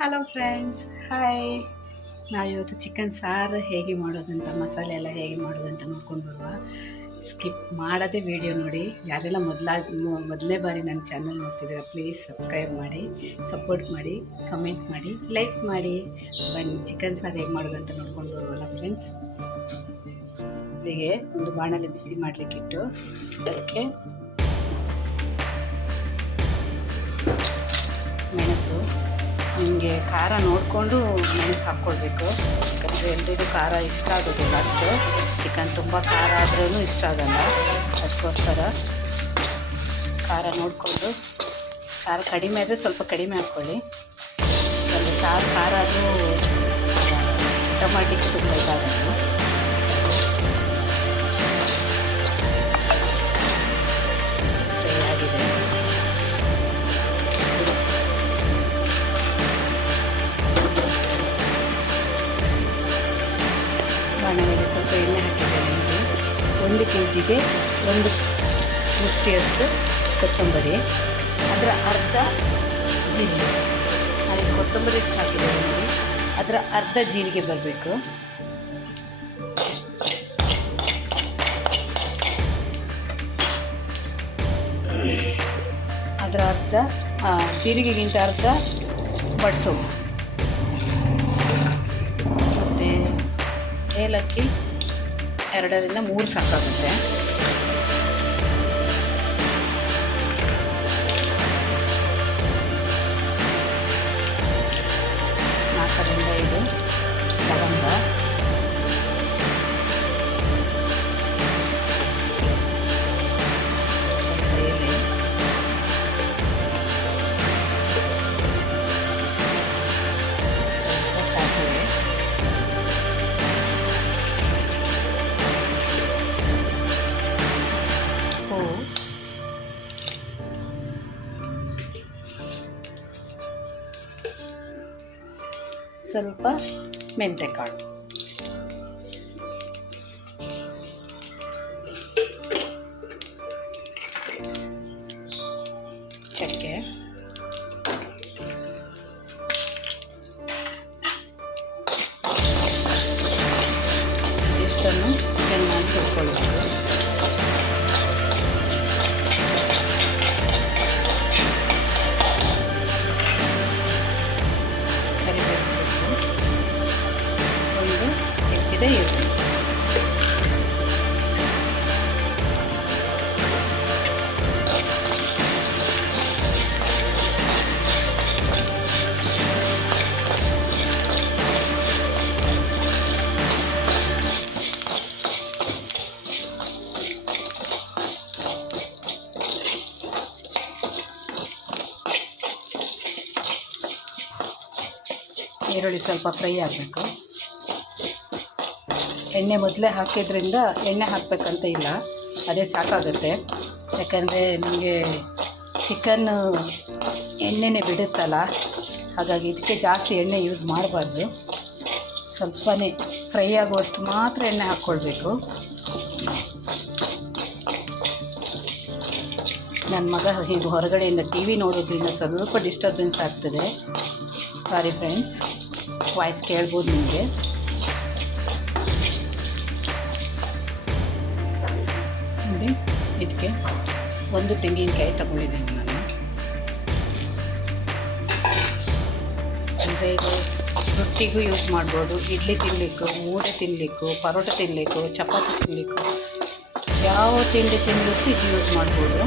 Hello friends, hi. ನಾವಿವತ್ತು chicken ಸಾರು ಹೇಗೆ ಮಾಡೋದಂತ, ಮಸಾಲೆ ಎಲ್ಲ ಹೇಗೆ ಮಾಡೋದಂತ ನೋಡ್ಕೊಂಡು ಬರುವ. ಸ್ಕಿಪ್ ಮಾಡದೆ ವಿಡಿಯೋ ನೋಡಿ. ಯಾರೆಲ್ಲ ಮೊದಲನೇ ಬಾರಿ ನನ್ನ ಚಾನಲ್ ನೋಡ್ತಿದ್ದೀರಾ, ಪ್ಲೀಸ್ ಸಬ್ಸ್ಕ್ರೈಬ್ ಮಾಡಿ, ಸಪೋರ್ಟ್ ಮಾಡಿ, ಕಮೆಂಟ್ ಮಾಡಿ, ಲೈಕ್ ಮಾಡಿ. ಬನ್ನಿ ಚಿಕನ್ ಸಾರು ಹೇಗೆ ಮಾಡೋದಂತ ನೋಡ್ಕೊಂಡು ಬರುವಲ್ಲ ಫ್ರೆಂಡ್ಸ್. ಇಲ್ಲಿಗೆ ಒಂದು ಬಾಣಲೆ ಬಿಸಿ ಮಾಡಲಿಕ್ಕಿಟ್ಟು ಅದಕ್ಕೆ ಮೆಣಸು, ನಿಮಗೆ ಖಾರ ನೋಡಿಕೊಂಡು ಮೆಣಸು ಹಾಕ್ಕೊಳ್ಬೇಕು. ಯಾಕಂದರೆ ಎಲ್ರಿಗೂ ಖಾರ ಇಷ್ಟ ಆಗೋದಿಲ್ಲ ಅಷ್ಟು. ಚಿಕನ್ ತುಂಬ ಖಾರ ಆದ್ರೂ ಇಷ್ಟ ಆಗೋಲ್ಲ, ಅದಕ್ಕೋಸ್ಕರ ಖಾರ ನೋಡಿಕೊಂಡು. ಖಾರ ಕಡಿಮೆ ಆದರೆ ಸ್ವಲ್ಪ ಕಡಿಮೆ ಹಾಕ್ಕೊಳ್ಳಿ. ಅಲ್ಲಿ ಸಾರು ಖಾರ ಆದರೂ ಟೊಮಾಟಿಗೆ ತುಂಬ ಇದಾಗುತ್ತೆ. ಫ್ರೈ ಆಗಿದೆ. ಬಾಣಲೆಗೆ ಸ್ವಲ್ಪ ಎಣ್ಣೆ ಹಾಕಿದ್ದೇನೆ. ಇಲ್ಲಿ 1 kgಗೆ 1 ಮುಷ್ಟಿಯಷ್ಟು ಕೊತ್ತಂಬರಿ, ಅದರ ಅರ್ಧ ಜೀರಿಗೆ. ನಾನು ಕೊತ್ತಂಬರಿ ಎಷ್ಟು ಹಾಕಿದ್ದೇನೆ ನೋಡಿ, ಅದರ ಅರ್ಧ ಜೀರಿಗೆ ಬರಬೇಕು. ಅದರ ಅರ್ಧ ಜೀರಿಗೆಗಿಂತ ಅರ್ಧ ಬಡಿಸೋದು. ಮತ್ತು ಏಲಕ್ಕಿ 2 ರಿಂದ 3 ಸಾಕಾಗುತ್ತೆ. ನಾಲ್ಕರಿಂದ 5 ಲವಂಗ, ಸ್ವಲ್ಪ ಎಲೆ, ಸ್ವಲ್ಪ ಸಾಸಿವೆ, ಸ್ವಲ್ಪ ಮೆಂತೆಕಾಳು, ಚಕ್ಕೆ, ಇಷ್ಟನ್ನು ಚೆನ್ನಾಗಿ ಹುರ್ಕೊಳ್ಬೇಕು. ಹೆಚ್ಚಿದೆ ಈರುಳ್ಳಿ, ಈರುಳ್ಳಿ ಸ್ವಲ್ಪ ಫ್ರೈ ಆಗಬೇಕು. ಎಣ್ಣೆ ಮೊದಲೇ ಹಾಕಿದ್ರಿಂದ ಎಣ್ಣೆ ಹಾಕಬೇಕಂತ ಇಲ್ಲ, ಅದೇ ಸಾಕಾಗುತ್ತೆ. ಯಾಕಂದರೆ ನಮಗೆ ಚಿಕನ್ ಎಣ್ಣೆನೇ ಬಿಡುತ್ತಲ್ಲ, ಹಾಗಾಗಿ ಇದಕ್ಕೆ ಜಾಸ್ತಿ ಎಣ್ಣೆ ಯೂಸ್ ಮಾಡಬಾರ್ದು. ಸ್ವಲ್ಪನೇ ಫ್ರೈ ಆಗುವಷ್ಟು ಮಾತ್ರ ಎಣ್ಣೆ ಹಾಕ್ಕೊಳ್ಬೇಕು. ನನ್ನ ಮಗ ಹೀಗೆ ಹೊರಗಡೆಯಿಂದ ಟಿ ವಿ ನೋಡೋದ್ರಿಂದ ಸ್ವಲ್ಪ ಡಿಸ್ಟರ್ಬೆನ್ಸ್ ಆಗ್ತದೆ. ಸಾರಿ ಫ್ರೆಂಡ್ಸ್, ವಾಯ್ಸ್ ಕೇಳ್ಬೋದು ನಿಮಗೆ. ನೋಡಿ, ಇದಕ್ಕೆ 1 ತೆಂಗಿನಕಾಯಿ ತಗೊಂಡಿದ್ದೇನೆ ನಾನು. ಅಂದರೆ ಇದು ರೊಟ್ಟಿಗೂ ಯೂಸ್ ಮಾಡ್ಬೋದು, ಇಡ್ಲಿ ತಿನ್ನಲಿಕ್ಕೂ, ಮೂಡೆ ತಿನ್ನಲಿಕ್ಕೂ, ಪರೋಟ ತಿನ್ನಲಿಕ್ಕೂ, ಚಪಾತಿ ತಿನ್ನಲಿಕ್ಕೂ, ಯಾವ ತಿಂಡಿ ತಿನ್ನಲಿಕ್ಕೂ ಇದು ಯೂಸ್ ಮಾಡ್ಬೋದು.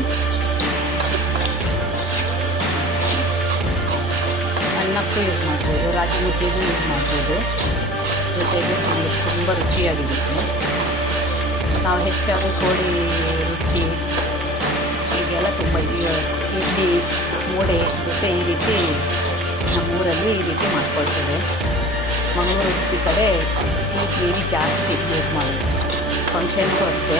ಅನ್ನಕ್ಕೂ ಯೂಸ್ ಮಾಡ್ಬೋದು, ರಾಗಿ ಮುದ್ದೆಗೂ ಯೂಸ್ ಮಾಡ್ಬೋದು. ಜೊತೆಗೆ ತಿನ್ನಲಿಕ್ಕೆ ತುಂಬ ರುಚಿಯಾಗಿರುತ್ತೆ. ನಾವು ಹೆಚ್ಚಾಗಿ ಕೋಳಿ ರೊಟ್ಟಿ ಹೀಗೆಲ್ಲ ತುಂಬ ಇಡ್ಲಿ, ಮೂಡೆ ಜೊತೆ ಈ ರೀತಿ ನಮ್ಮೂರಲ್ಲಿ ಈ ರೀತಿ ಮಾಡ್ಕೊಳ್ತೇವೆ. ಮಂಗಳೂರು ಉಡುಪಿ ಕಡೆ ಈ ಗ್ರೇವಿ ಜಾಸ್ತಿ ಯೂಸ್ ಮಾಡೋದು. ಫಂಕ್ಷನ್ಗೂ ಅಷ್ಟೇ.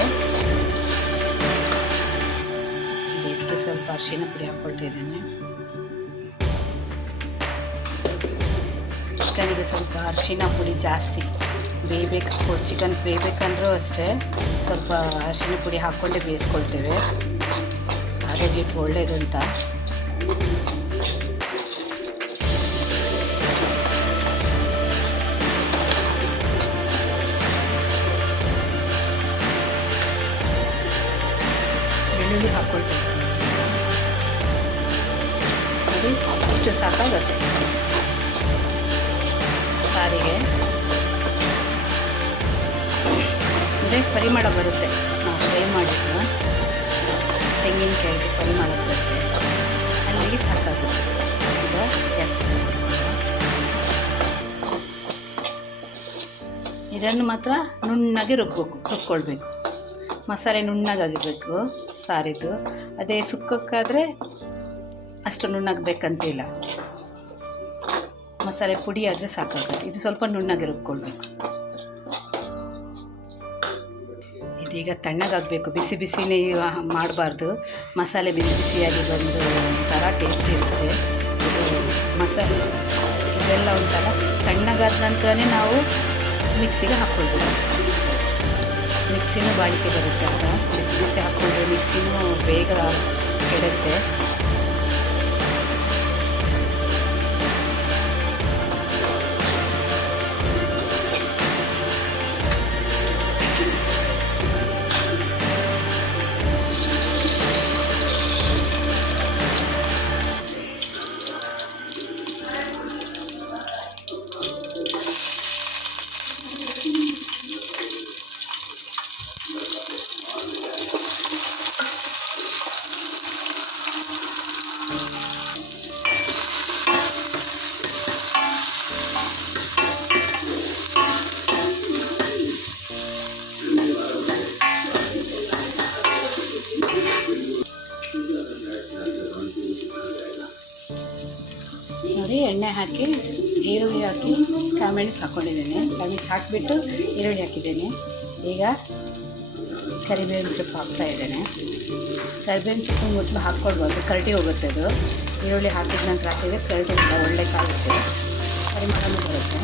ಇದಕ್ಕೆ ಸ್ವಲ್ಪ ಅರಿಶಿನ ಪುಡಿ ಹಾಕ್ಕೊಳ್ತಿದ್ದೇನೆ. ಚಿಕನಿಗೆ ಸ್ವಲ್ಪ ಅರಿಶಿನ ಪುಡಿ ಜಾಸ್ತಿ ಬೇಯಬೇಕು. ಚಿಕನ್ ಬೇಯಬೇಕಂದ್ರೂ ಅಷ್ಟೇ ಸ್ವಲ್ಪ ಅರಿಶಿನ ಪುಡಿ ಹಾಕ್ಕೊಂಡೆ ಬೇಯಿಸ್ಕೊಳ್ತೇವೆ, ಆರೋಗ್ಯಕ್ಕೆ ಒಳ್ಳೆಯದು ಅಂತ. ನೋಡಿ ಇಷ್ಟು ಸಾಕಾಗುತ್ತೆ ಸಾರಿಗೆ. ಅಂದರೆ ಪರಿಮಳ ಬರುತ್ತೆ, ನಾವು ಫ್ರೈ ಮಾಡಿದ್ದು ತೆಂಗಿನಕಾಯಿಗೆ ಪರಿಮಳ ಬರುತ್ತೆ, ಅಲ್ಲಿಗೆ ಸಾಕಾಗುತ್ತೆ. ಈಗ ಜಾಸ್ತಿ ಇದನ್ನು ಮಾತ್ರ ನುಣ್ಣಗೆ ರುಬ್ಕೊಳ್ಬೇಕು. ಮಸಾಲೆ ನುಣ್ಣಗಾಗಿರಬೇಕು ಸಾರಿದ್ದು. ಅದೇ ಸುಕ್ಕಕ್ಕಾದರೆ ಅಷ್ಟು ನುಣ್ಣಗಬೇಕಂತಿಲ್ಲ, ಮಸಾಲೆ ಪುಡಿ ಆದರೆ ಸಾಕಾಗುತ್ತೆ. ಇದು ಸ್ವಲ್ಪ ನುಣ್ಣಗೆ ರುಬ್ಕೊಳ್ಬೇಕು. ಇದೀಗ ತಣ್ಣಗಾಗಬೇಕು, ಬಿಸಿ ಬಿಸಿನೇ ಮಾಡಬಾರ್ದು. ಮಸಾಲೆ ಬಿಸಿ ಬಿಸಿಯಾಗಿ ಬಂದು ಒಂಥರ ಟೇಸ್ಟ್ ಇರುತ್ತೆ. ಇದು ಮಸಾಲೆ ಇದೆಲ್ಲ ಒಂಥರ ತಣ್ಣಗಾದ ನಂತರನೇ ನಾವು ಮಿಕ್ಸಿಗೆ ಹಾಕ್ಕೊಳ್ಬೇಕು. ಮಿಕ್ಸಿನೂ ಬಾಳಿಕೆ ಬರುತ್ತೆ ಅಂತ ಬಿಸಿ ಬಿಸಿ ಹಾಕ್ಕೊಂಡ್ರೆ ಮಿಕ್ಸಿನೂ ಬೇಗ ಕೆಡುತ್ತೆ. ನೋಡಿ ಎಣ್ಣೆ ಹಾಕಿ ಈರುಳ್ಳಿ ಹಾಕಿ ಕಾಮೆಣ್ಸ್ ಹಾಕ್ಕೊಂಡಿದ್ದೇನೆ. ಕಾಮೆಣ್ಸ್ ಹಾಕಿಬಿಟ್ಟು ಈರುಳ್ಳಿ ಹಾಕಿದ್ದೇನೆ. ಈಗ ಕರಿಬೇವಿನ ಸೊಪ್ಪು ಹಾಕ್ತಾಯಿದ್ದೇನೆ. ಕರಿಬೇವಿನ ಸೊಪ್ಪು ಮೊದಲು ಹಾಕ್ಕೊಳ್ಬಾರ್ದು, ಕರಟಿ ಹೋಗುತ್ತೆ ಅದು. ಈರುಳ್ಳಿ ಹಾಕಿದ ನಂತರ ಹಾಕಿದರೆ ಕರಟಿ ಒಳ್ಳೆ ಕಾಗುತ್ತೆ, ಪರಿಮಳನೂ ಬರುತ್ತೆ.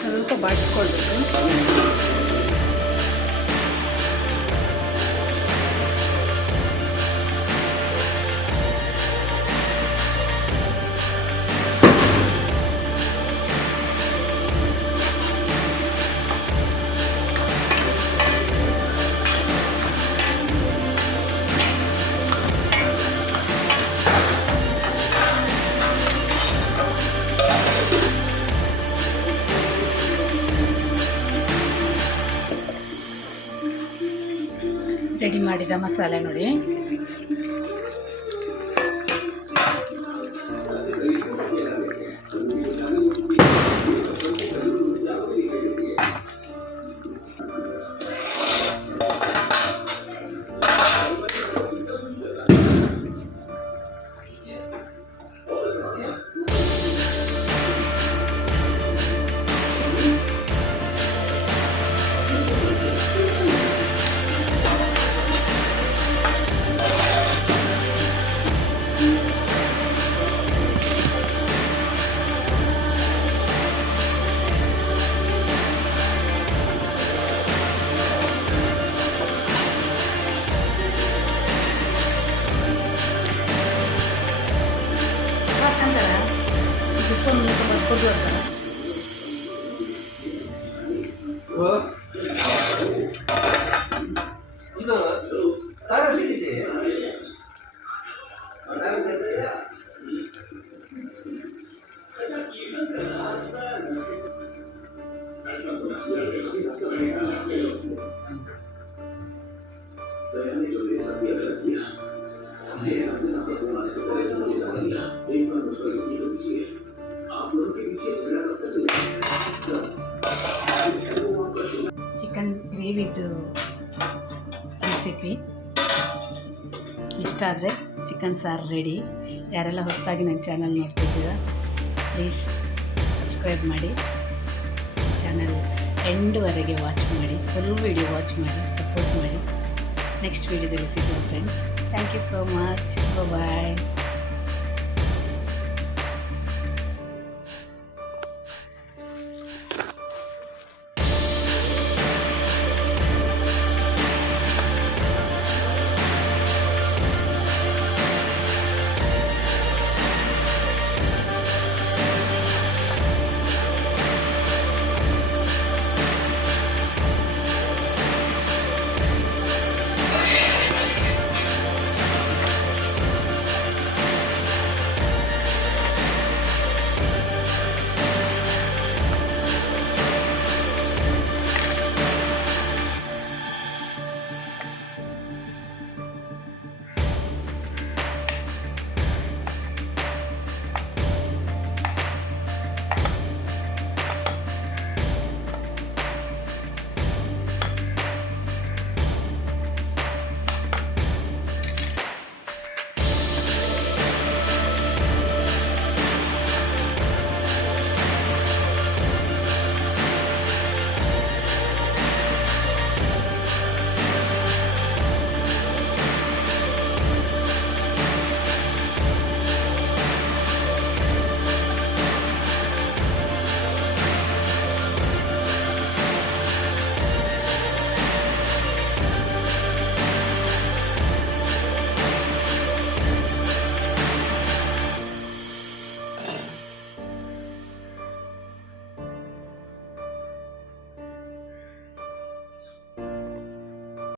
ಸ್ವಲ್ಪ ಬಾಡಿಸ್ಕೊಳ್ಬೇಕು. ರೆಡಿ ಮಾಡಿದ ಮಸಾಲೆ ನೋಡಿ. ಚಿಕನ್ ಗ್ರೇವಿದು ರೆಸಿಪಿ ಇಷ್ಟ ಆದರೆ ಚಿಕನ್ ಸಾರು ರೆಡಿ. ಯಾರೆಲ್ಲ ಹೊಸದಾಗಿ ನನ್ನ ಚಾನಲ್ ನೋಡ್ತಿದ್ದೀರಾ ಪ್ಲೀಸ್ ಸಬ್ಸ್ಕ್ರೈಬ್ ಮಾಡಿ, ಚಾನಲ್ ಎಂಡ್ವರೆಗೆ ವಾಚ್ ಮಾಡಿ, ಫುಲ್ ವಿಡಿಯೋ ವಾಚ್ ಮಾಡಿ, ಸಪೋರ್ಟ್ ಮಾಡಿ. ನೆಕ್ಸ್ಟ್ ವಿಡಿಯೋದಲ್ಲಿ ಸಿಗೋಣ friends. Thank you so much. Bye.